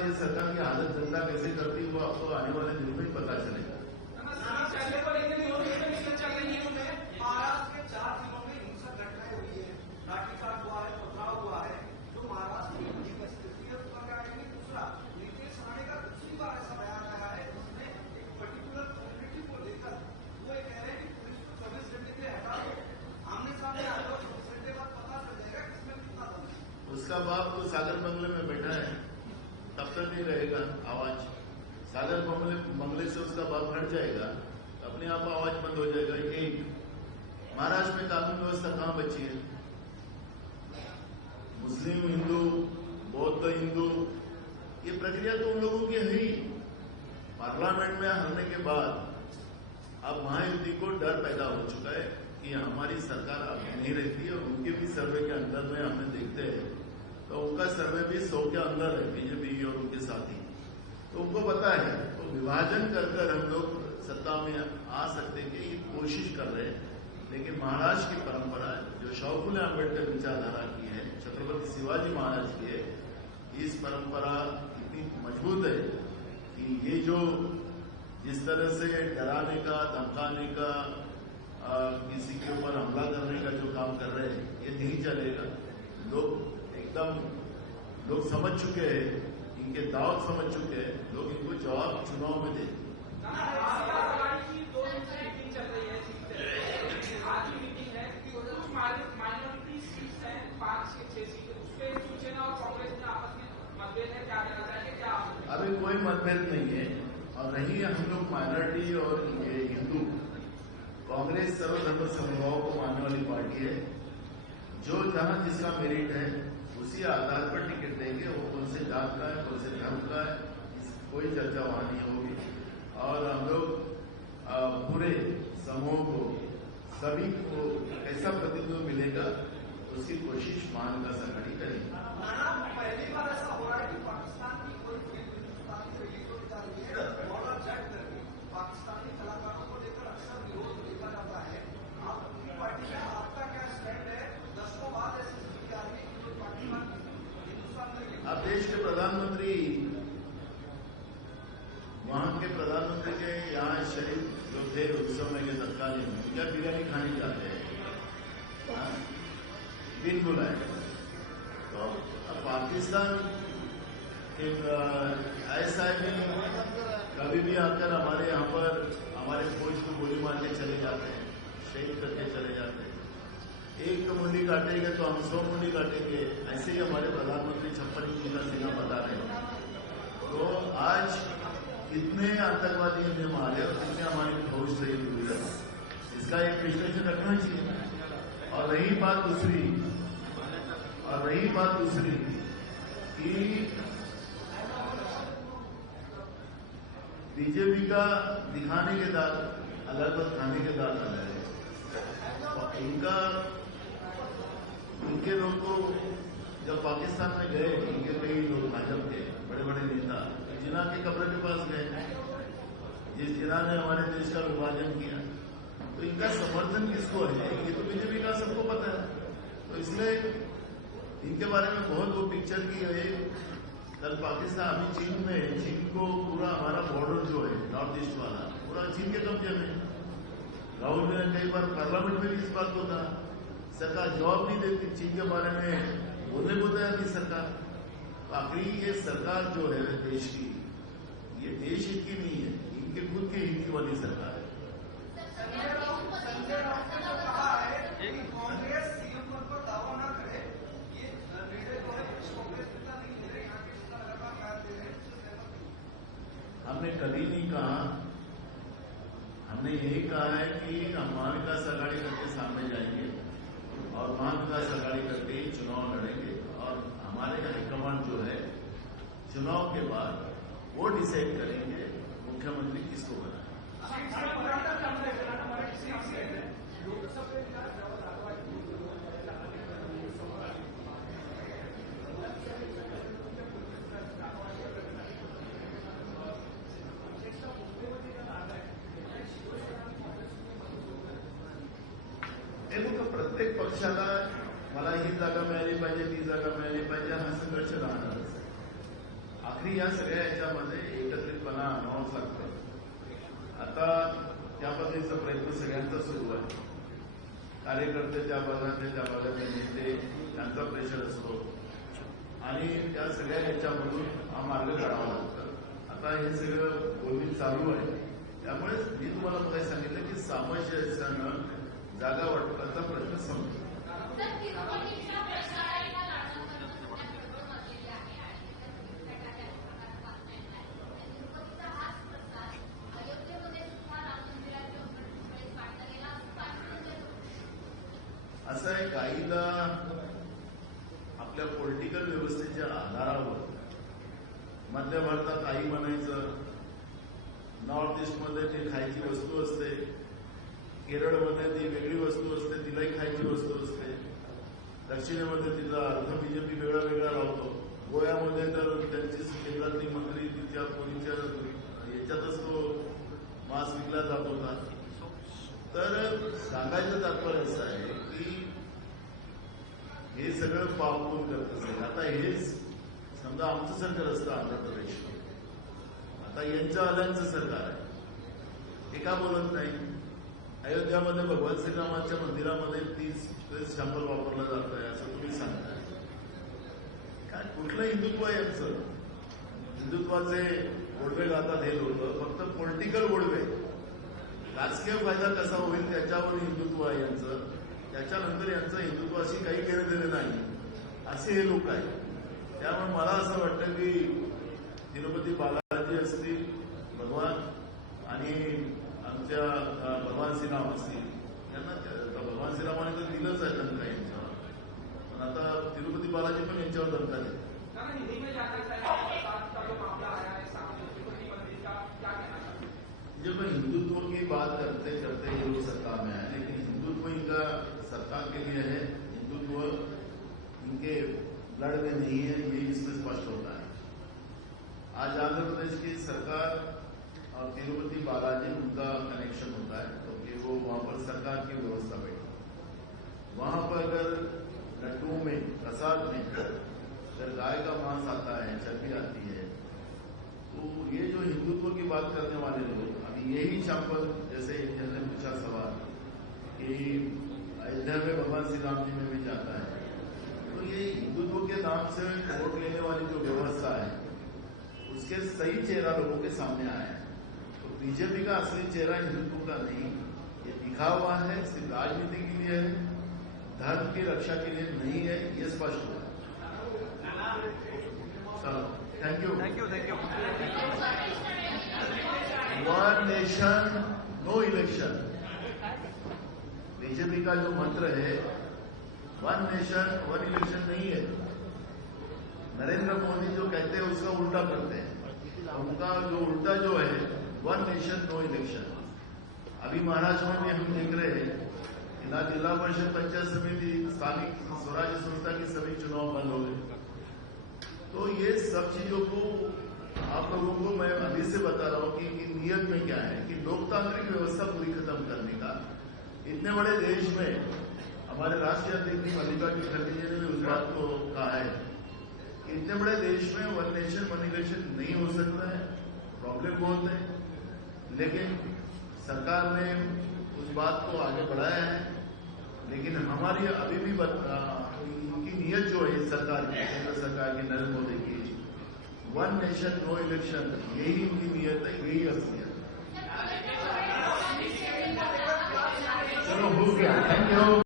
बाद ये सरकार की हालत जनता कैसे करती है वो आपको आने वाले दिन में ही पता चलेगा। महाराष्ट्र के 4 जिलों में हिंसक घटनाएं हुई है, लाठीचार्ज हुआ है, पथराव हुआ है, जो महाराष्ट्र की बड़ी परिस्थिति है उसका क्या है। दूसरा, नीतीश राणे का दूसरी बार ऐसा बयान आया है जिसमें एक पर्टिकुलर कम्युनिटी को लेकर वो ये कह रहे हैं कि पुलिस को 24 घंटे के लिए हटा दो, आमने सामने आ जाओ, 24 घंटे बाद पता चल जाएगा किसमें कितना दम है। उसका बाप तो सागर बंगले में बैठा है, तब तक नहीं रहेगा आवाज। सागर बंगले से उसका बाप हट जाएगा, अपने आप आवाज बंद हो जाएगा। एक महाराष्ट्र में कानून व्यवस्था कहां बची है? मुस्लिम हिंदू, बौद्ध हिंदू, ये प्रक्रिया तो उन लोगों की है ही। पार्लियामेंट में हारने के बाद अब महायुति को डर पैदा हो चुका है कि हमारी सरकार अब नहीं रहती है। उनके भी सर्वे के अंदर में हमें देखते हैं तो उनका सर्वे भी 100 के अंदर है, बीजेपी और उनके साथी। तो उनको पता है, तो विभाजन कर हम लोग सत्ता में आ सकते कि ये कोशिश कर रहे हैं। लेकिन महाराष्ट्र की परंपरा जो शाहू फुले अम्बेडकर विचारधारा की है, छत्रपति शिवाजी महाराज की है, इस परंपरा इतनी मजबूत है कि ये जो जिस तरह से डराने का, धमकाने का, किसी के ऊपर हमला करने का जो काम कर रहे हैं, ये नहीं चलेगा। लोग समझ चुके हैं, इनके दाव समझ चुके हैं, लोग इनको जवाब चुनाव में देंगे। माइनॉरिटी सीट्स हैं 5-6 सीटें, उसके शिवसेना और कांग्रेस में आपस में मतभेद है, क्या कहना चाहिए? क्या अभी कोई मतभेद नहीं है और नहीं हम लोग माइनॉरिटी और ये हिंदू। कांग्रेस सर्वधर्म समूहों को मानने वाली पार्टी है। जो जहां जिसका मेरिट है उसी आधार पर टिकट देंगे। वो कौन से जात का है, कौन से धर्म का है, कोई चर्चा वहां नहीं होगी। और हम लोग पूरे समूह को, सभी को ऐसा प्रतिनिधित्व मिलेगा, उसकी कोशिश महाविकास आघाड़ी करेगी। पहली बार ऐसा हो रहा है कि पाकिस्तान की कोई बॉर्डर चेक करके पाकिस्तानी कलाकारों को लेकर अक्सर विरोध देखा जाता है। आपकी पार्टी में आपका क्या स्टैंड है? दशकों बाद ऐसी स्थिति आ रही है कि पाकिस्तान हिंदुस्तान में। अब देश के प्रधानमंत्री, वहां के प्रधानमंत्री के यहाँ शरीफ जो थे उस समय के तत्कालीन, क्या बिरयानी खाने जाते हैं, दिन बुलाए। तो अब पाकिस्तान ऐसा है कभी भी आकर हमारे यहाँ पर हमारे फौज को गोली मार के चले जाते हैं, शहीद करके चले जाते हैं। एक मुंडी काटेंगे तो हम 100 मुंडी काटेंगे, ऐसे ही हमारे प्रधानमंत्री 56 इंची का सीना बता रहे हैं। तो आज कितने आतंकवादी हमने मारे और कितने हमारी फौज शहीद हुई है, इसका एक विश्लेषण रखना चाहिए। और रही बात दूसरी कि बीजेपी का दिखाने के दाल अलग और खाने के दाल अलग है। इनके लोग को जब पाकिस्तान में गए, इनके कई लोग भाजपा के बड़े बड़े नेता जिन्ना के कब्र के पास गए, जिस जिन्ना ने हमारे देश का विभाजन किया, तो इनका समर्थन किसको है? ये तो बीजेपी का सबको पता है। तो इसलिए इनके बारे में बहुत वो पिक्चर की है। कल पाकिस्तान अभी चीन में, चीन को पूरा हमारा बॉर्डर जो है नॉर्थ ईस्ट वाला पूरा चीन के कब्जे में। राहुल ने कई बार पार्लियामेंट में भी इस बात को कहा, सरकार जवाब नहीं देती चीन के बारे में, बोलने को तैयार नहीं सरकार। आखिरी ये सरकार जो है देश की, ये देश हित की नहीं है, इनके खुद के हित की वाली सरकार है। संजय राउत ने कहा है कि कांग्रेस सीएम पद पर दावा न करे। ये निर्णय जो है कांग्रेस नेता नहीं ले रहे, यहाँ के जितना लगातार बयान दे रहे हैं। हमने कभी नहीं कहा, हमने यही कहा है कि हम महाविकास आघाड़ी करके सामने जाएंगे और महाविकास आघाड़ी करके ही चुनाव लड़ेंगे। और हमारे हाईकमांड जो है चुनाव के बाद वो डिसाइड करेंगे मुख्यमंत्री किसको बनाए। देखो तो प्रत्येक पक्षाला मला ही जागा मिळाली पाहिजे, ती जागा मिळाली पाहिजे, हा संघर्ष राहणारच. आखरी या सगळ्या याच्यामध्ये एकत्रितपणा आणावाच लागतं. आता त्या पद्धतीचा प्रयत्न सगळ्यांचा सुरू आहे. कार्यकर्ते त्या भागातले त्या भागातले नेते त्यांचा प्रेशर असतो आणि त्या सगळ्या याच्यामधून हा मार्ग काढावा लागतो. आता हे सगळं बोलणी चालू आहे. त्यामुळे मी तुम्हाला मग सांगितलं की सामंजस्यानं जागा वाटपाचा प्रश्न संपतो. असं आहे, काहीला आपल्या पॉलिटिकल व्यवस्थेच्या आधारावर मध्य भारतात आई म्हणायचं, नॉर्थ ईस्टमध्ये ती खायची वस्तू असते, केरळमध्ये ती वेगळी वस्तू असते, तिलाही खायची वस्तू असते, दक्षिणेमध्ये तिचा अर्थ बीजेपी वेगळा वेगळा राहतो, गोव्यामध्ये तर त्यांची केंद्रातली मंत्री तिच्या पोलीच्या याच्यातच तो मांस विकला जात होता. तर सांगायचं तात्पर्य असं आहे की हे सगळं पाहून करत असेल. आता हेच समजा आमचं सरकार असतं आंध्र प्रदेशमध्ये, आता यांच्या आल्यांचं सरकार आहे, हे का बोलत नाही? अयोध्यामध्ये भगवान श्रीरामाच्या मंदिरामध्ये 30 शंभर वापरलं जात आहे असं तुम्ही सांगताय. काय कुठलं हिंदुत्व आहे यांचं? हिंदुत्वाचे गोडवे गातात हे लोक, फक्त पॉलिटिकल गोडवे, राजकीय फायदा कसा होईल त्याच्यावर हिंदुत्व आहे यांचं. त्याच्यानंतर यांचं हिंदुत्वाशी काही घेणं देणं नाही, असे हे लोक आहेत. त्यामुळे मला असं वाटतं की तिरुपती बालाजी असतील भगवान आणि आमच्या भगवान श्रीराम असतील, यांना भगवान श्रीरामाने तर दिलंच आहे दणका यांच्यावर, पण आता तिरुपती बालाजी पण यांच्यावर दणका देत. जब हिंदुत्व की बात करते करते ये लोग सत्ता में आए, लेकिन हिंदुत्व इनका सत्ता के लिए है, हिंदुत्व इनके ब्लड में नहीं है, ये इसमें स्पष्ट होता है. आज आंध्र प्रदेश की सरकार और तिरुपति बालाजी उनका कनेक्शन होता है, क्योंकि तो वो वहां पर सरकार की व्यवस्था बैठी. वहां पर अगर लड्डू में प्रसाद में अगर गाय का मांस आता है, चर्बी आती है, तो ये जो हिंदुत्व की बात करने वाले लोग, अभी यही चंपल जैसे जिन्होंने पूछा सवाल कि अयोध्या में भगवान श्री राम जी में भी जाता है, तो ये हिंदुत्व के नाम से वोट लेने वाली जो व्यवस्था है उसके सही चेहरा लोगों के सामने आया है. तो बीजेपी का असली चेहरा हिंदुत्व का नहीं, ये दिखा हुआ है, सिर्फ राजनीति के लिए है, धर्म की रक्षा के लिए नहीं है, ये स्पष्ट हुआ. चलो, thank you. One nation no election, BJP का जो मंत्र है वन नेशन वन इलेक्शन नहीं है. नरेंद्र मोदी जो कहते हैं उसका उल्टा करते हैं. उनका जो उल्टा जो है वन नेशन नो इलेक्शन. अभी महाराष्ट्र में भी हम देख रहे हैं कि ना जिला परिषद पंचायत समिति स्थानिक स्वराज्य संस्था की सभी चुनाव बंद हो गए. तो ये सब चीजों को आप लोगों को मैं अभी से बता रहा हूं कि नियत में क्या है कि लोकतांत्रिक व्यवस्था पूरी खत्म करने का. इतने बड़े देश में हमारे राष्ट्रीय अध्यक्ष मल्लिकार्जुन खड़गे जी ने भी उस बात को कहा है कि इतने बड़े देश में वन नेशन वन इलेक्शन नहीं हो सकता है. प्रॉब्लम बहुत है, लेकिन सरकार ने उस बात को आगे बढ़ाया है. लेकिन हमारी अभी भी उनकी नीयत जो है सरकार की, केंद्र सरकार की, नरेंद्र मोदी की, वन नेशन नो इलेक्शन, यही उनकी नीयत है, यही असलियत. चलो हो गया, थैंक यू.